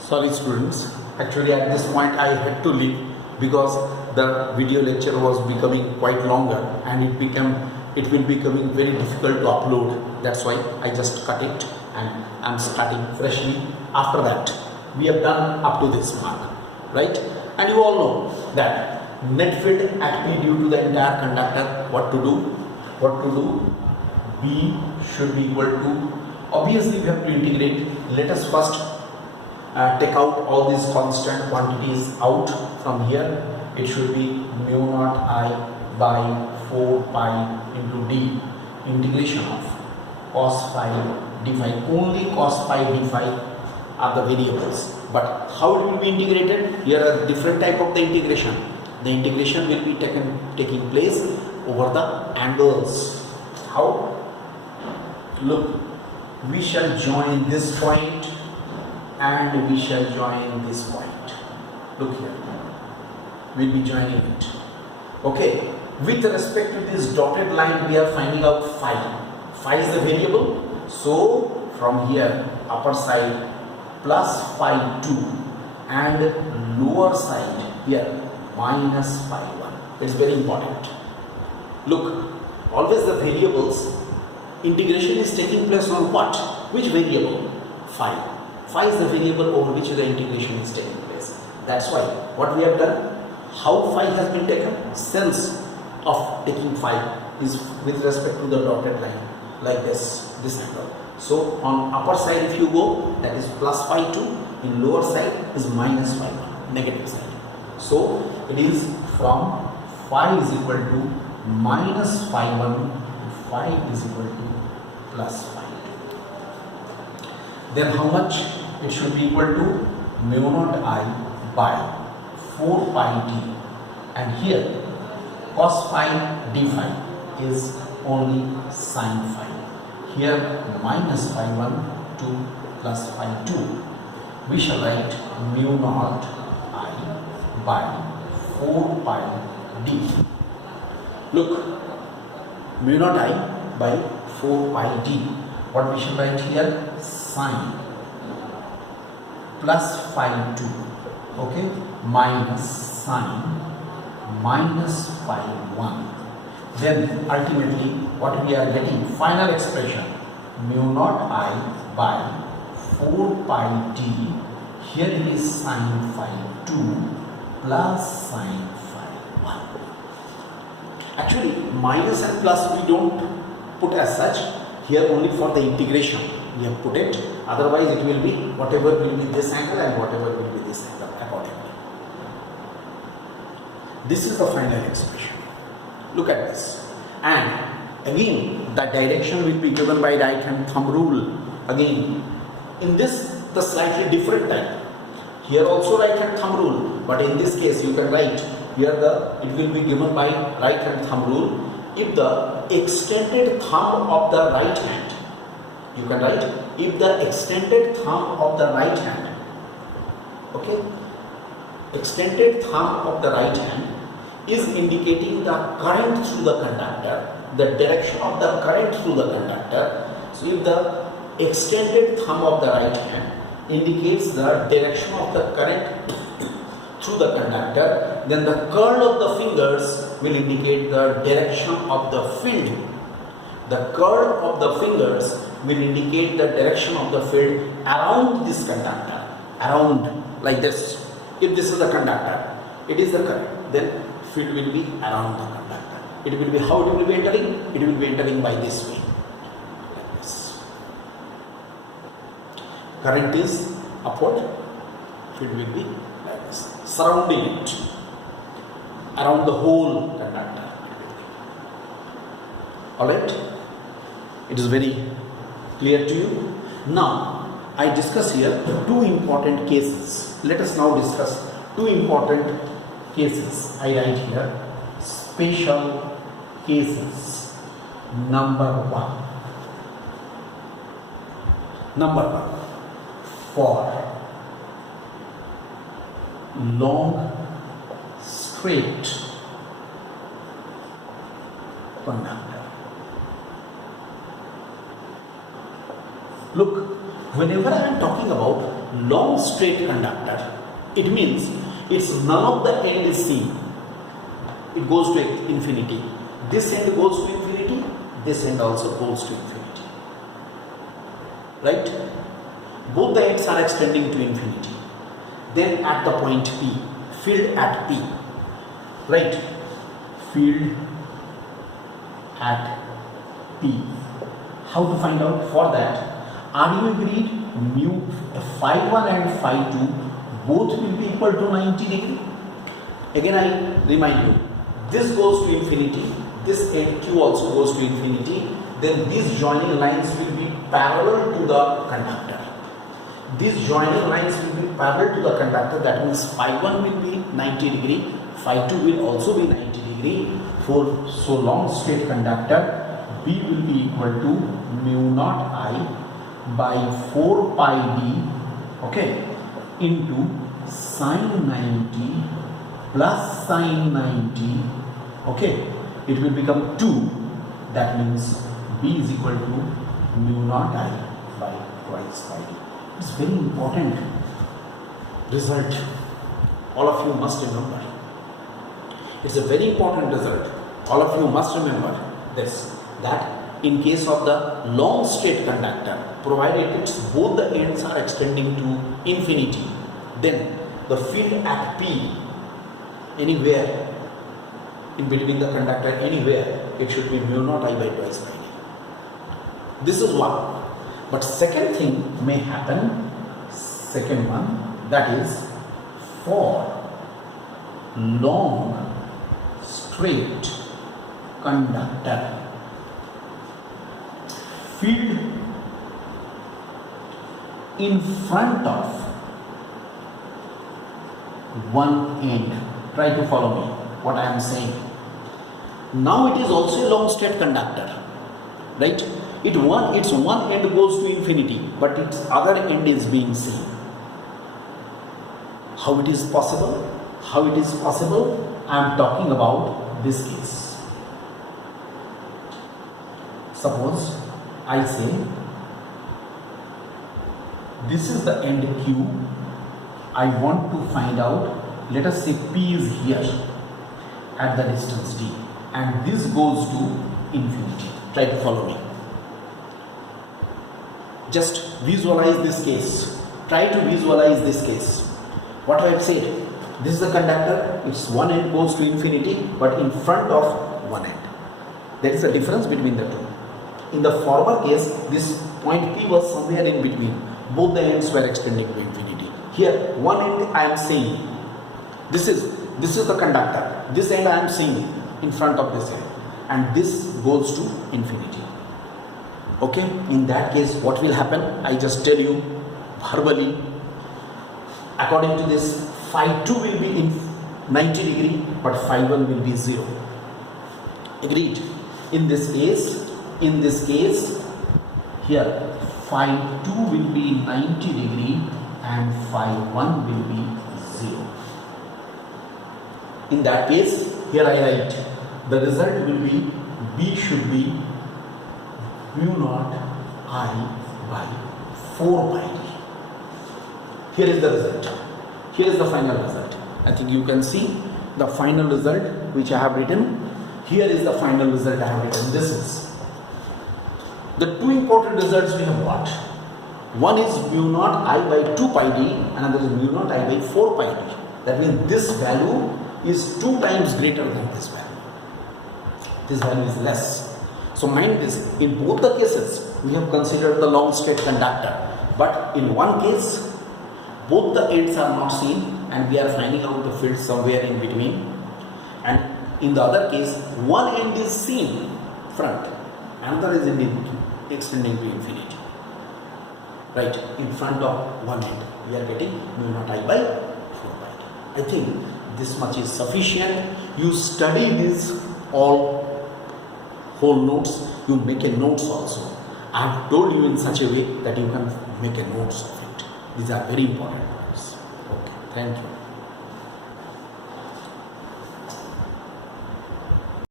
Sorry students, actually at this point I had to leave because the video lecture was becoming quite longer and it will becoming very difficult to upload. That's why I just cut it and I'm starting freshly. After that we have done up to this mark, right? And you all know that net field actually due to the entire conductor, what to do? B should be equal to, obviously we have to integrate. Let us first take out all these constant quantities out from here. It should be mu naught I by 4 pi into d integration of cos phi d phi. Only cos phi d phi are the variables, but how it will be integrated? Here are different type of the integration. The integration will be taking place over the angles. How? Look, we shall join this point and we shall join this point. Look here, we'll be joining it. Okay, with respect to this dotted line we are finding out phi. Phi is the variable, so from here upper side plus phi 2 and lower side here minus phi 1. It's very important. Look, always the variables, integration is taking place on what? Which variable? Phi. Phi is the variable over which the integration is taking place. That's why what we have done, how phi has been taken, sense of taking phi is with respect to the dotted line like this angle. So on upper side if you go, that is plus phi 2, in lower side is minus phi 1, negative side. So it is from phi is equal to minus phi 1 to phi is equal to plus phi 2. Then how much? It should be equal to mu naught I by 4 pi d, and here cos phi d phi is only sin phi. Here minus phi 1 to plus phi 2. We shall write mu naught I by 4 pi d. Look, mu naught I by 4 pi d. What we shall write here? Sin plus phi 2, okay, minus sin minus phi 1. Then ultimately what we are getting, final expression, mu naught I by 4 pi d. Here it is sin phi 2 plus sin phi 1. Actually minus and plus we don't put as such, here only for the integration we have put it. Otherwise it will be whatever will be this angle and whatever will be this angle accordingly. This is the final expression. Look at this. And again the direction will be given by right hand thumb rule. Again in this the slightly different type. Here also right hand thumb rule, but in this case you can write here it will be given by right hand thumb rule. If the extended thumb of the right hand, you can write if the extended thumb of the right hand, okay, extended thumb of the right hand is indicating the current through the conductor, the direction of the current through the conductor. So if the extended thumb of the right hand indicates the direction of the current through the conductor, then the curl of the fingers will indicate the direction of the field. The curl of the fingers will indicate the direction of the field around this conductor, around like this. If this is the conductor, it is the current, then field will be around the conductor. It will be, how it will be entering? It will be entering by this way, like this. Current is upward, field will be like this, surrounding it, around the whole conductor. Alright, it is very clear to you. Now I discuss here two important cases. Let us now discuss two important cases. I write here special cases. Number one, for long straight conductor. Look, whenever I am talking about long straight conductor, it means it's none of the end is seen. It goes to infinity. This end goes to infinity. This end also goes to infinity. Right? Both the ends are extending to infinity. Then at the point P, field at P, right? Field at P. How to find out? For that, are you agreed? Mu phi 1 and phi 2 both will be equal to 90 degree. Again I remind you, this goes to infinity, this end Q also goes to infinity, then these joining lines will be parallel to the conductor. These joining lines will be parallel to the conductor, that means phi 1 will be 90 degree, phi 2 will also be 90 degree. For so long straight conductor, B will be equal to mu naught I by 4 pi d, okay, into sine 90 plus sine 90, okay, it will become 2. That means B is equal to mu naught I by twice pi d. It's very important result. All of you must remember. It's a very important result. All of you must remember this, that in case of the long straight conductor, provided it's both the ends are extending to infinity, then the field at P, anywhere in between the conductor, anywhere, it should be mu naught I by twice pi d. This is one. But second thing may happen, second one, that is for long straight conductor, field in front of one end. Try to follow me what I am saying. Now it is also a long straight conductor, right? Its one end goes to infinity, but its other end is being seen. How it is possible? How it is possible? I am talking about this case. Suppose I say this is the end Q. I want to find out, let us say P is here at the distance d, and this goes to infinity. Try to follow me. Just visualize this case. Try to visualize this case. What I have said, this is the conductor, its one end goes to infinity, but in front of one end. There is a difference between the two. In the former case, this point P was somewhere in between. Both the ends were extending to infinity. Here, one end I am seeing. This is the conductor. This end I am seeing in front of this end, and this goes to infinity. Okay, in that case, what will happen? I just tell you verbally. According to this, phi 2 will be in 90 degree, but phi 1 will be 0. Agreed? In this case, here phi 2 will be 90 degree and phi 1 will be 0. In that case, here I write, the result will be B should be mu naught I by 4 pi d. Here is the result. Here is the final result. I think you can see the final result which I have written. Here is the final result I have written. This is the two important results we have got. One is mu naught I by 2 pi d, another is mu naught I by 4 pi d. That means this value is 2 times greater than this value. This value is less. So mind this, in both the cases, we have considered the long straight conductor. But in one case, both the ends are not seen and we are finding out the field somewhere in between. And in the other case, one end is seen front, another is extending to infinity. Right, in front of one end, we are getting mu naught I by 4 pi d. I think this much is sufficient. You study this all whole notes, you make a notes also. I have told you in such a way that you can make a notes of it. These are very important points. Okay, thank you.